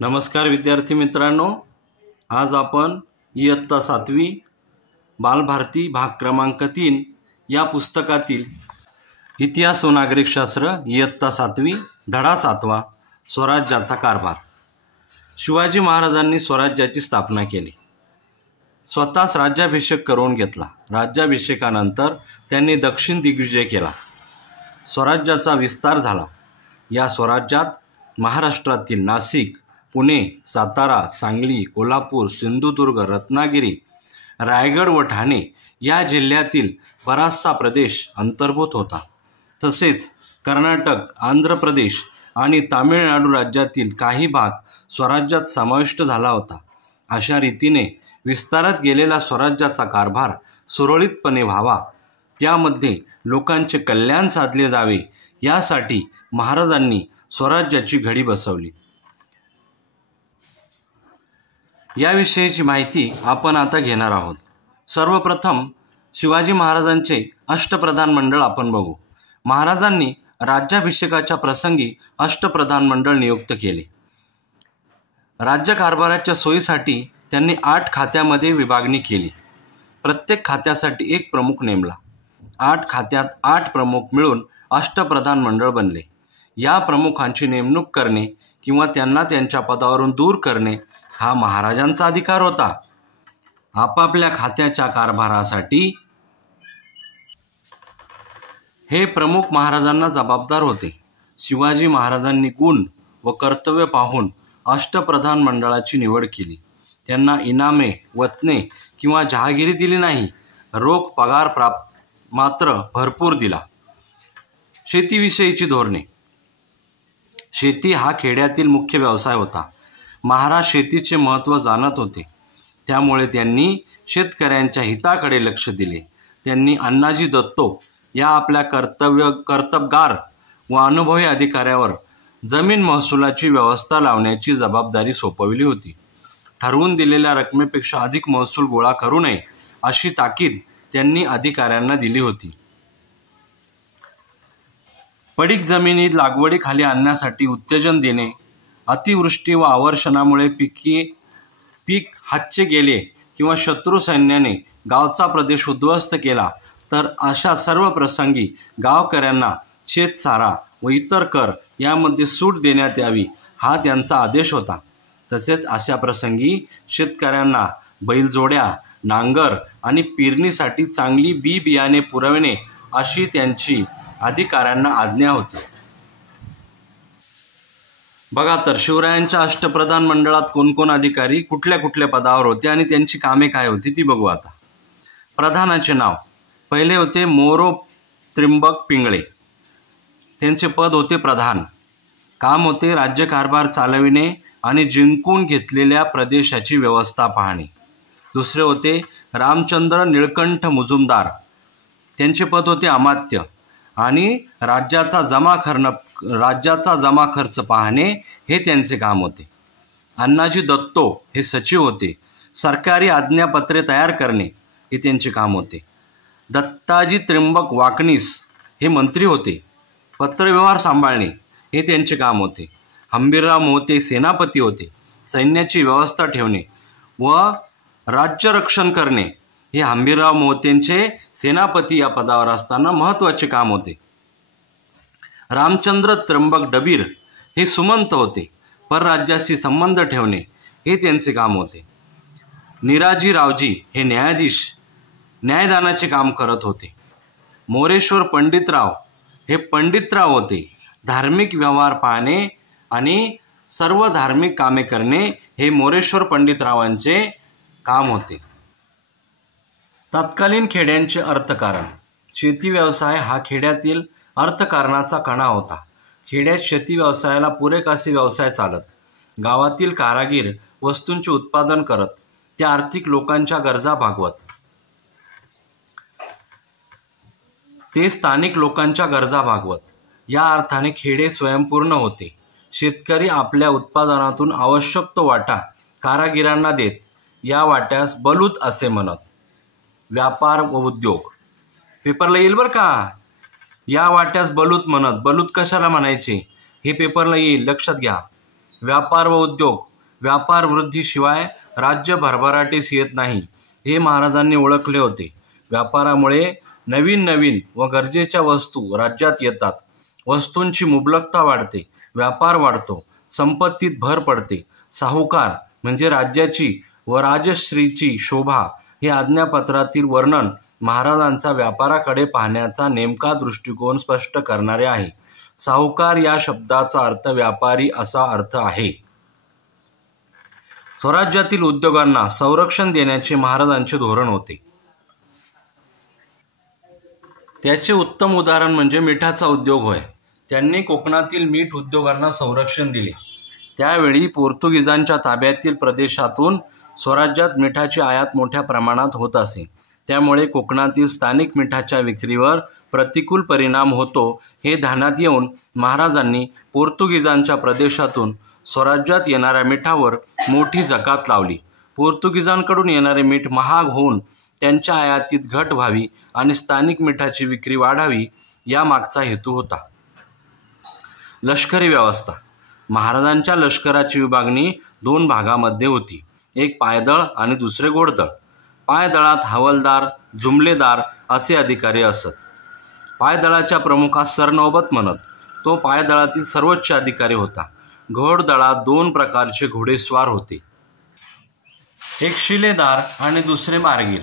नमस्कार विद्यार्थी मित्रांनो, आज आपण इयत्ता 7वी बालभारती भाग क्रमांक 3 या पुस्तकातील इतिहास व नागरिकशास्त्र इयत्ता 7वी धडा 7वा स्वराज्याचा कारभार. शिवाजी महाराजांनी स्वराज्याची स्थापना केली. स्वतःच राज्याभिषेक करून घेतला. राज्याभिषेकानंतर त्यांनी दक्षिण दिग्विजय केला. स्वराज्याचा विस्तार झाला. या स्वराज्यात महाराष्ट्रातील नाशिक, पुणे, सातारा, सांगली, कोल्हापूर, सिंधुदुर्ग, रत्नागिरी, रायगड व ठाणे या जिल्ह्यातील बराचसा प्रदेश अंतर्भूत होता. तसेच कर्नाटक, आंध्र प्रदेश आणि तामिळनाडू राज्यातील काही भाग स्वराज्यात समाविष्ट झाला होता. अशा रीतीने विस्तारत गेलेला स्वराज्याचा कारभार सुरळीतपणे व्हावा, त्यामध्ये लोकांचे कल्याण साधले जावे, यासाठी महाराजांनी स्वराज्याची घडी बसवली. याविषयीची माहिती आपण आता घेणार आहोत. सर्वप्रथम शिवाजी महाराजांचे अष्टप्रधान मंडळ आपण बघू. महाराजांनी राज्याभिषेकाच्या प्रसंगी अष्टप्रधान मंडळ नियुक्त केले. राज्यकारभाराच्या सोयीसाठी त्यांनी 8 खात्यामध्ये विभागणी केली. प्रत्येक खात्यासाठी एक प्रमुख नेमला. 8 खात्यात 8 प्रमुख मिळून अष्टप्रधान मंडळ बनले. या प्रमुखांची नेमणूक करणे किंवा त्यांना त्यांच्या पदावरून दूर करणे हा महाराजांचा अधिकार होता. आपापल्या खात्याच्या कारभारासाठी हे प्रमुख महाराजांना जबाबदार होते. शिवाजी महाराजांनी गुण व कर्तव्य पाहून अष्टप्रधान मंडळाची निवड केली. त्यांना इनामे, वतने किंवा जहागिरी दिली नाही. रोख पगार मात्र भरपूर दिला. शेतीविषयीची धोरणे. शेती हा खेड्यातील मुख्य व्यवसाय होता. महाराज शेतीचे महत्त्व जाणत होते. त्यामुळे त्यांनी शेतकऱ्यांच्या हिताकडे लक्ष दिले. त्यांनी अण्णाजी दत्तो या आपल्या कर्तबगार व अनुभवी अधिकाऱ्यावर जमीन महसुलाची व्यवस्था लावण्याची जबाबदारी सोपवली होती. ठरवून दिलेल्या रकमेपेक्षा अधिक महसूल गोळा करू नये अशी ताकीद त्यांनी अधिकाऱ्यांना दिली होती. पडीक जमिनी लागवडीखाली आणण्यासाठी उत्तेजन देणे. अतिवृष्टी व अवर्षणामुळे पीक हातचे गेले किंवा शत्रू सैन्याने गावचा प्रदेश उद्ध्वस्त केला तर अशा सर्व प्रसंगी गावकऱ्यांना शेतसारा व इतर कर यामध्ये सूट देण्यात यावी, हा त्यांचा आदेश होता. तसेच अशा प्रसंगी शेतकऱ्यांना बैलजोड्या, नांगर आणि पेरणीसाठी चांगली बियाणे पुरविणे अशी त्यांची अधिकाऱ्यांना आज्ञा होती. बघा तर, शिवरायांच्या अष्टप्रधान मंडळात कोणकोण अधिकारी कुठल्या पदावर होते आणि त्यांची कामे काय होती ती बघू आता. प्रधानाचे नाव. पहिले होते मोरो त्रिंबक पिंगळे. त्यांचे पद होते प्रधान. काम होते राज्यकारभार चालविणे आणि जिंकून घेतलेल्या प्रदेशाची व्यवस्था पाहणे. दुसरे होते रामचंद्र निळकंठ मुजुमदार. त्यांचे पद होते अमात्य आणि राज्याचा जमा खर्च पाहणे हे त्यांचे काम होते. अण्णाजी दत्तो हे सचिव होते. सरकारी आज्ञापत्रे तयार करणे हे त्यांचे काम होते. दत्ताजी त्रिंबक वाकणीस हे मंत्री होते. पत्रव्यवहार सांभाळणे हे त्यांचे काम होते. हंबीरराव मोहिते सेनापती होते. सैन्याची व्यवस्था ठेवणे व राज्यरक्षण करणे हे हंबीरराव मोहितेंचे सेनापती या पदावर असताना महत्त्वाचे काम होते. रामचंद्र त्र्यंबक डबीर हे सुमंत होते. परराज्याशी संबंध ठेवणे हे त्यांचे काम होते. निराजीरावजी हे न्यायदानाचे काम करत होते. मोरेश्वर पंडितराव हे पंडितराव होते. धार्मिक व्यवहार पाहणे आणि सर्व धार्मिक कामे करणे हे मोरेश्वर पंडितरावांचे काम होते. तत्कालीन खेड्यांचे अर्थकारण. शेती व्यवसाय हा खेड्यातील अर्थकारणाचा कणा होता. खेड्यात शेती व्यवसायाला पूरक असे व्यवसाय चालत. गावातील कारागीर वस्तूंचे उत्पादन करत ते आर्थिक लोकांच्या गरजा भागवत. स्थानिक लोकांच्या गरजा भागवत. या अर्थाने खेडे स्वयंपूर्ण होते. शेतकरी आपल्या उत्पादनातून आवश्यक तो वाटा कारागिरांना देत. या वाट्यास बलूत असे म्हणत. व्यापार व उद्योग. पेपरला येईल बरं का. या वाट्यास बलूत म्हणत. बलूत कशाला म्हणायचे हे पेपरला येईल, लक्षात घ्या. व्यापार व उद्योग व्यापार वृद्धीशिवाय राज्य भरभराटीस येत नाही हे महाराजांनी ओळखले होते. व्यापारामुळे नवीन नवीन व गरजेच्या वस्तू राज्यात येतात. वस्तूंची मुबलकता वाढते, व्यापार वाढतो, संपत्तीत भर पडते. साहुकार म्हणजे राज्याची व राजश्रीची शोभा हे आज्ञापत्रातील वर्णन महाराजांचा व्यापाराकडे पाहण्याचा नेमका दृष्टिकोन स्पष्ट करणारे आहे. साहुकार या शब्दाचा अर्थ व्यापारी असा अर्थ आहे. स्वराज्यातील उद्योगांना संरक्षण देण्याचे महाराजांचे धोरण होते. त्याचे उत्तम उदाहरण म्हणजे मिठाचा उद्योग होय. त्यांनी कोकणातील मीठ उद्योगांना संरक्षण दिले. त्यावेळी पोर्तुगीजांच्या ताब्यातील प्रदेशातून स्वराज्यात मिठाची आयात मोठ्या प्रमाणात होत असे. त्यामुळे कोकणातील स्थानिक मिठाच्या विक्रीवर प्रतिकूल परिणाम होतो हे ध्यानात येऊन महाराजांनी पोर्तुगीजांच्या प्रदेशातून स्वराज्यात येणाऱ्या मिठावर मोठी जकात लावली. पोर्तुगीजांकडून येणारे मीठ महाग होऊन त्यांच्या आयातीत घट व्हावी आणि स्थानिक मिठाची विक्री वाढावी या मागचा हेतू होता. लष्करी व्यवस्था. महाराजांच्या लष्कराची विभागणी 2 भागामध्ये होती. एक पायदळ आणि दुसरे घोडदळ. पायदळात हवालदार, जुमलेदार असे अधिकारी असत. पायदळाच्या प्रमुखास सरनौबत म्हणत. तो पायदळातील सर्वोच्च अधिकारी होता. घोडदळात 2 प्रकारचे घोडेस्वार होते. एक शिलेदार आणि दुसरे मार्गीर.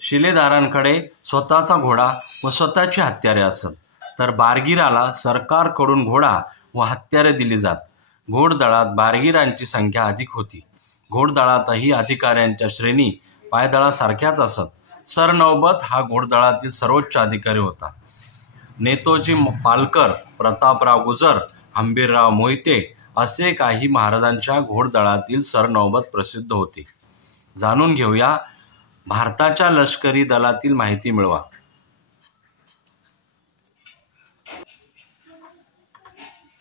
शिलेदारांकडे स्वतःचा घोडा व स्वतःची हत्यारे असत, तर बारगीराला सरकारकडून घोडा व हत्यारे दिली जात. घोडदळात बारगीरांची संख्या अधिक होती. घोडदळातही अधिकाऱ्यांच्या श्रेणी पायदळासारख्याच असत. सरनौबत हा घोडदळातील सर्वोच्च अधिकारी होता. नेतोजी पालकर, प्रतापराव गुजर, हंबीरराव मोहिते असे काही महाराजांच्या घोडदळातील सरनौबत प्रसिद्ध होते. जाणून घेऊया भारताच्या लष्करी दलातील माहिती मिळवा.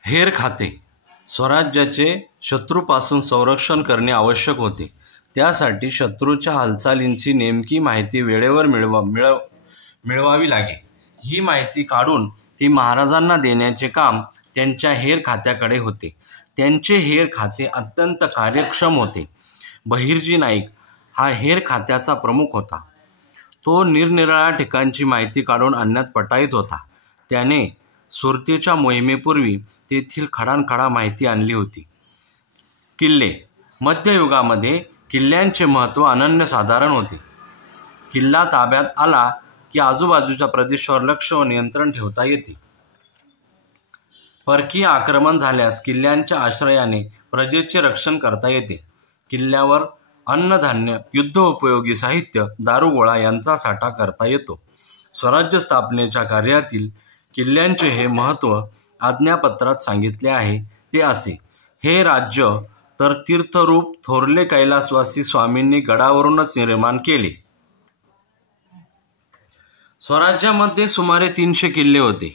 हेर खाते. स्वराज्याचे शत्रूपासून संरक्षण करणे आवश्यक होते. त्यासाठी शत्रूच्या हालचालींची नेमकी माहिती वेळेवर मिळवावी लागे. ही माहिती काढून ती महाराजांना देण्याचे काम त्यांच्या हेर खात्याकडे होते. त्यांचे हेर खाते अत्यंत कार्यक्षम होते. बहिर्जी नाईक हा हेर खात्याचा प्रमुख होता. तो निरनिराळ्या ठिकाणची माहिती काढून आणण्यात पटाईत होता. त्याने सुरतेच्या मोहिमेपूर्वी तेथील खडानखडा माहिती आणली होती. किल्ले. मध्ययुगामध्ये किल्ल्यांचे महत्त्व अनन्यसाधारण होते. किल्ला ताब्यात आला की आजूबाजूच्या प्रदेशावर लक्ष व नियंत्रण ठेवता येते. परकीय आक्रमण झाल्यास किल्ल्यांच्या आश्रयाने प्रजेचे रक्षण करता येते. किल्ल्यावर अन्नधान्य, युद्धोपयोगी साहित्य, दारुगोळा यांचा साठा करता येतो. स्वराज्य स्थापनेच्या कार्यातील किल्ल्यांचे हे महत्त्व आज्ञापत्रात सांगितले आहे. ते असे: हे राज्य तर तीर्थरूप थोरले कैलासवासी स्वामींनी गडावरूनच निर्माण केले. स्वराज्यामध्ये सुमारे 300 किल्ले होते.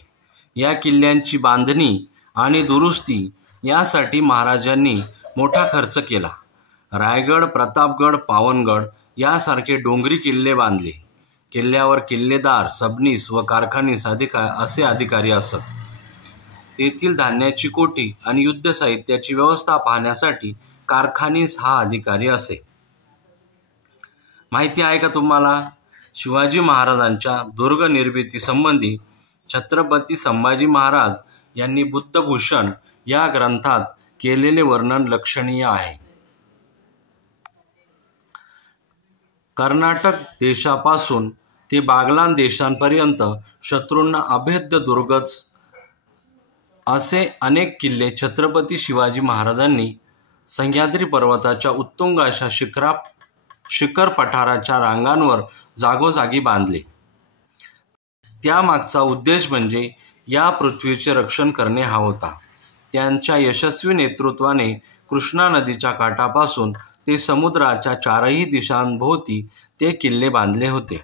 या किल्ल्यांची बांधणी आणि दुरुस्ती यासाठी महाराजांनी मोठा खर्च केला. रायगड, प्रतापगड, पावनगड यासारखे डोंगरी किल्ले बांधले. किल्ल्यावर किल्लेदार, सबनीस व कारखानीस असे अधिकारी असत. तेथील धान्याची कोठी आणि युद्ध साहित्याची व्यवस्था पाहण्यासाठी कारखानीस हा अधिकारी असे. माहिती आहे का तुम्हाला? शिवाजी महाराजांच्या दुर्ग निर्मितीसंबंधी छत्रपती संभाजी महाराज यांनी बुद्धभूषण या ग्रंथात केलेले वर्णन लक्षणीय आहे. कर्नाटक देशापासून ते बागलान देशांपर्यंत शत्रूंना अभेद्य दुर्गच असे अनेक किल्ले छत्रपती शिवाजी महाराजांनी सह्याद्री पर्वताच्या उत्तुंग अशा शिखर पठाराच्या रांगांवर जागोजागी बांधले. त्यामागचा उद्देश म्हणजे या पृथ्वीचे रक्षण करणे हा होता. त्यांच्या यशस्वी नेतृत्वाने कृष्णा नदीच्या काठापासून ते समुद्राच्या 4ही दिशांभोवती ते किल्ले बांधले होते.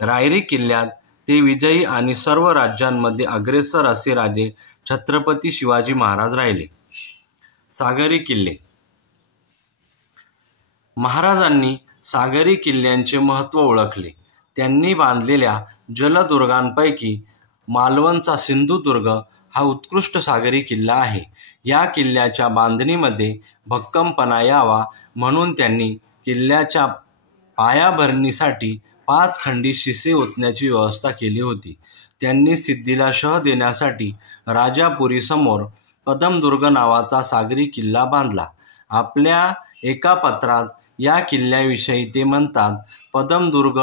रायरी किल्ल्यात ते विजयी आणि सर्व राज्यांमध्ये अग्रेसर असे राजे छत्रपती शिवाजी महाराज राहिले. सागरी किल्ले. महाराजांनी सागरी किल्ल्यांचे महत्त्व ओळखले. त्यांनी बांधलेल्या जलदुर्गांपैकी मालवणचा सिंधुदुर्ग हा उत्कृष्ट सागरी किल्ला आहे. या किल्ल्याच्या बांधणीमध्ये भक्कमपणा यावा म्हणून त्यांनी किल्ल्याच्या पायाभरणीसाठी 5 खंडी शिसे ओतण्याची व्यवस्था केली होती. त्यांनी सिद्धीला शह देण्यासाठी राजापुरीसमोर पदमदुर्ग नावाचा सागरी किल्ला बांधला. आपल्या एका पत्रात या किल्ल्याविषयी ते म्हणतात, पदमदुर्ग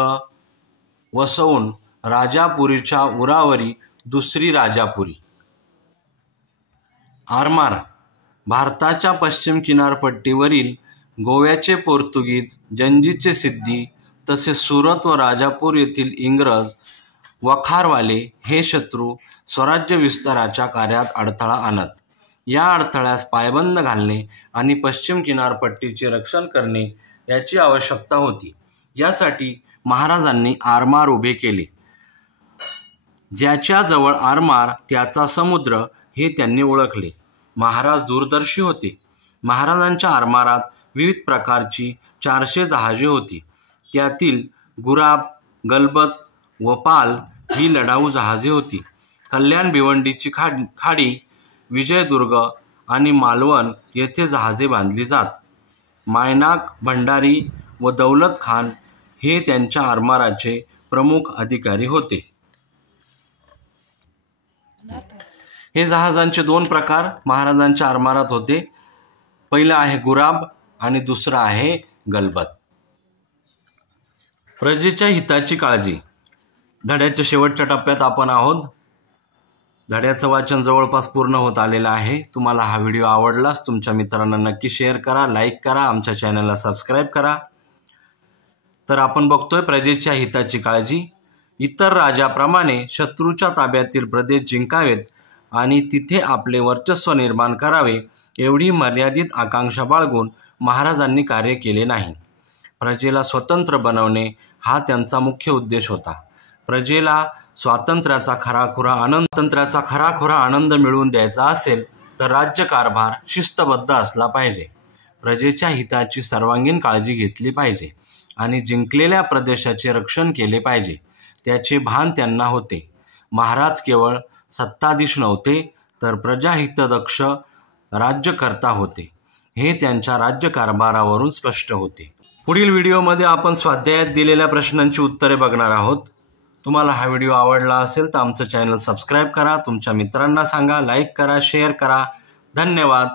वसवून राजापुरीच्या उरावरी दुसरी राजापुरी. आरमार भारताच्या पश्चिम किनारपट्टीवरील गोव्याचे पोर्तुगीज, जंजीचे सिद्दी तसेच सुरत व राजापूर येथील इंग्रज वखारवाले हे शत्रू स्वराज्य विस्ताराच्या कार्यात अडथळा आणत. या अडथळ्यास पायबंद घालणे आणि पश्चिम किनारपट्टीचे रक्षण करणे याची आवश्यकता होती. यासाठी महाराजांनी आरमार उभे केले. ज्याच्या जवळ आरमार त्याचा समुद्र हे त्यांनी ओळखले. महाराज दूरदर्शी होते. महाराजांच्या आरमारात विविध प्रकारची 400 जहाजे होती. त्यातील गुराब, गलबत व पाल ही लढाऊ जहाजे होती. कल्याण भिवंडीची खाडी, विजयदुर्ग आणि मालवण येथे जहाजे बांधली जात. मायनाक, भंडारी व दौलत खान हे त्यांच्या आरमाराचे प्रमुख अधिकारी होते. हे जहाजांचे 2 प्रकार महाराजांच्या आरमारात होते. पहिला आहे गुराब आणि दुसरा आहे गलबत. प्रजेच्या हिताची काळजी. धड्याच्या शेवटच्या टप्प्यात आपण आहोत. धड्याचं वाचन जवळपास पूर्ण होत आलेलं आहे. तुम्हाला हा व्हिडिओ आवडलास तुमच्या मित्रांना नक्की शेअर करा, लाईक करा, आमच्या चॅनलला सबस्क्राईब करा. तर आपण बघतोय प्रजेच्या हिताची काळजी. इतर राजाप्रमाणे शत्रूच्या ताब्यातील प्रदेश जिंकावेत आणि तिथे आपले वर्चस्व निर्माण करावे एवढी मर्यादित आकांक्षा बाळगून महाराजांनी कार्य केले नाही. प्रजेला स्वतंत्र बनवणे हा त्यांचा मुख्य उद्देश होता. प्रजेला स्वातंत्र्याचा खराखुरा आनंद मिळवून द्यायचा असेल तर राज्यकारभार शिस्तबद्ध असला पाहिजे. प्रजेच्या हिताची सर्वांगीण काळजी घेतली पाहिजे आणि जिंकलेल्या प्रदेशाचे रक्षण केले पाहिजे त्याचे भान त्यांना होते. महाराज केवळ सत्ताधीश नव्हते तर प्रजाहितदक्ष राज्यकर्ता होते हे त्यांच्या राज्यकारभारावरून स्पष्ट होते. पुढील व्हिडिओमध्ये आपण स्वाध्यायात दिलेल्या प्रश्नांची उत्तरे बघणार आहोत. तुम्हाला हा व्हिडिओ आवडला असेल तर आमचं चॅनल सबस्क्राईब करा, तुमच्या मित्रांना सांगा, लाईक करा, शेअर करा. धन्यवाद.